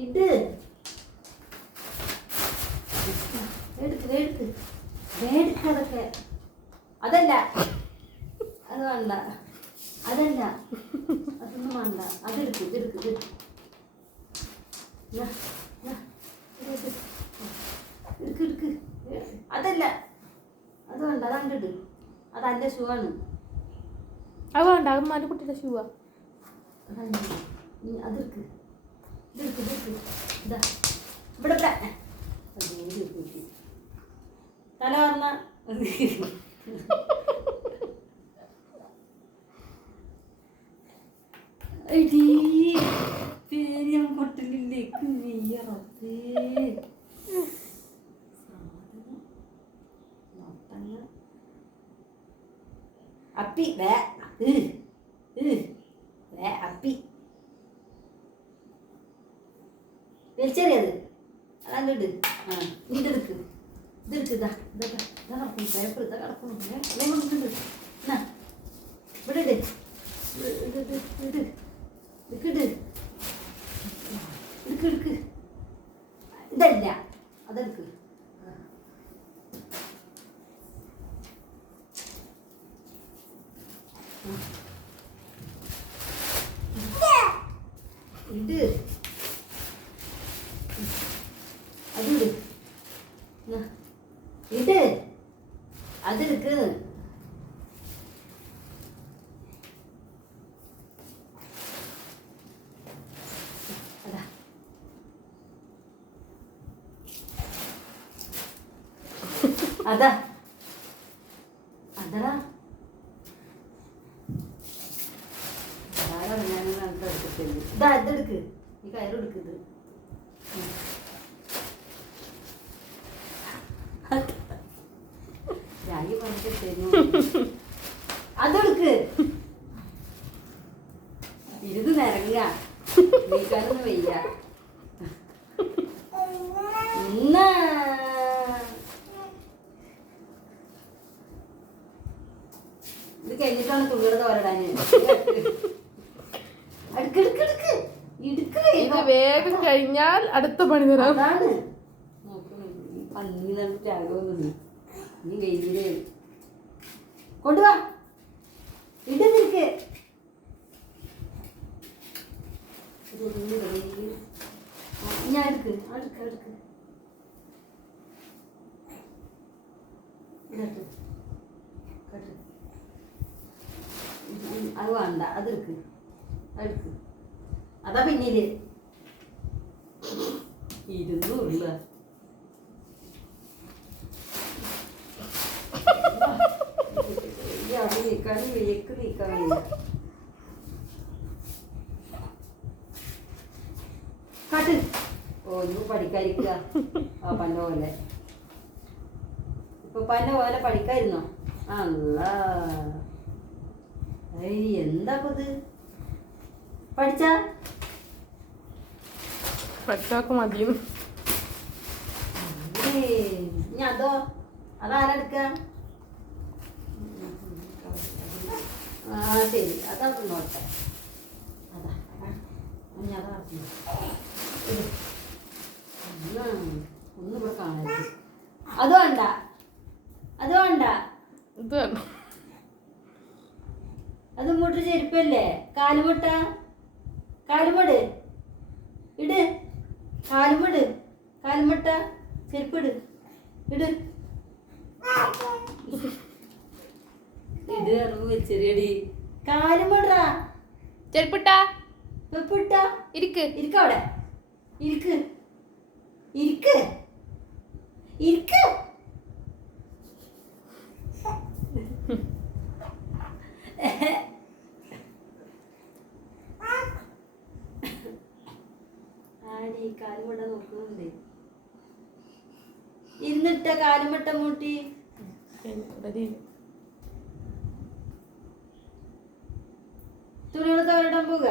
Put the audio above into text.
ഇട് എടുക്ക് അതൊക്കെ. അതല്ല അത് വേണ്ട, അതല്ല അതൊന്നും വേണ്ട. അതെടുക്ക് അതല്ല അത് വേണ്ട. അതണ്ടിട്. അതല്ല ഷൂ ആണ്. അത് വേണ്ട, അമ്മമാരുടെ കുട്ടിയുടെ ഷൂവാ. അതെടുക്ക് ഇതാ ഇവിടെ തല പറഞ്ഞ പേര് ഞാൻ പൊട്ടലില്ലേക്ക് നെയ്യറത്തേ അപ്പി വേ അപ്പി വലിച്ചെറിയത് അതല്ലിട്. ആ ഇതെടുക്ക് ഇതാ കിടക്കുന്നു. പേപ്പർ ഇതാ കിടക്കുന്നു. ഇവിടെ ഇട് ഇതല്ല അതെടുക്ക്. ഇത് അതിട് ഇത് അതെടുക്ക്. അതാ അതാ ഇതാ ഇതെടുക്ക്. ഈ കയറെടുക്കുന്നത് രാഗി പറഞ്ഞിട്ട് അതെടുക്ക്. ഇരുന്ന് നിറങ്ങ നീക്കാനൊന്നും വയ്യ. ഇത് കഴിഞ്ഞിട്ടാണ് തുള്ളിയുടെ തോരടാന്. ഇത് വേഗം കഴിഞ്ഞാൽ അടുത്ത പണി തരാം. അതാണ് പന്നി ത്യാഗമൊന്നും നീ വെയില് കൊണ്ടുവാ. ഇട് നിൽക്ക്. ഞാൻ എടുക്ക് അത് വേണ്ട. അതെടുക്ക് അതാ പിന്നില് ഇരുന്നുള്ള നീക്കാനും വെയ്ക്ക് നീക്കാൻ കാട്ട്. ഓ ഇന്ന് പഠിക്കാതിരിക്കുക. ആ പന്ന പോലെ ഇപ്പൊ പന്ന പോലെ പഠിക്കാതിരുന്നോ? അല്ല എന്താ ഇത് പഠിച്ചൊക്കെ മതിയും. ഇനി അതോ അതാരെടുക്ക? ആ ശരി അതൊക്കെ നോട്ടെ. അതാ ഇനി അതാ ഒന്നും ഇവിടെ കാണരുത്. അത് വേണ്ട ഇത് വേണ്ട. അത് മുട്ട ചെരുപ്പല്ലേ? കാലുമുട്ട കാലുമട് ഇട്. കാലുമുട്ട ചെരുപ്പിട്. ഇട് അറിവ് വെച്ചെറിയടി. കാലുമടാ ചെരുപ്പിട്ടാ ഇരിക്ക്. അവിടെ ഇരിക്ക്. ആടി കാലുമട്ട നോക്കുന്നുണ്ട്. ഇരുന്നിട്ട കാലുമട്ട മൂട്ടി തുണികളൊക്കെ അവരിടാൻ പോക.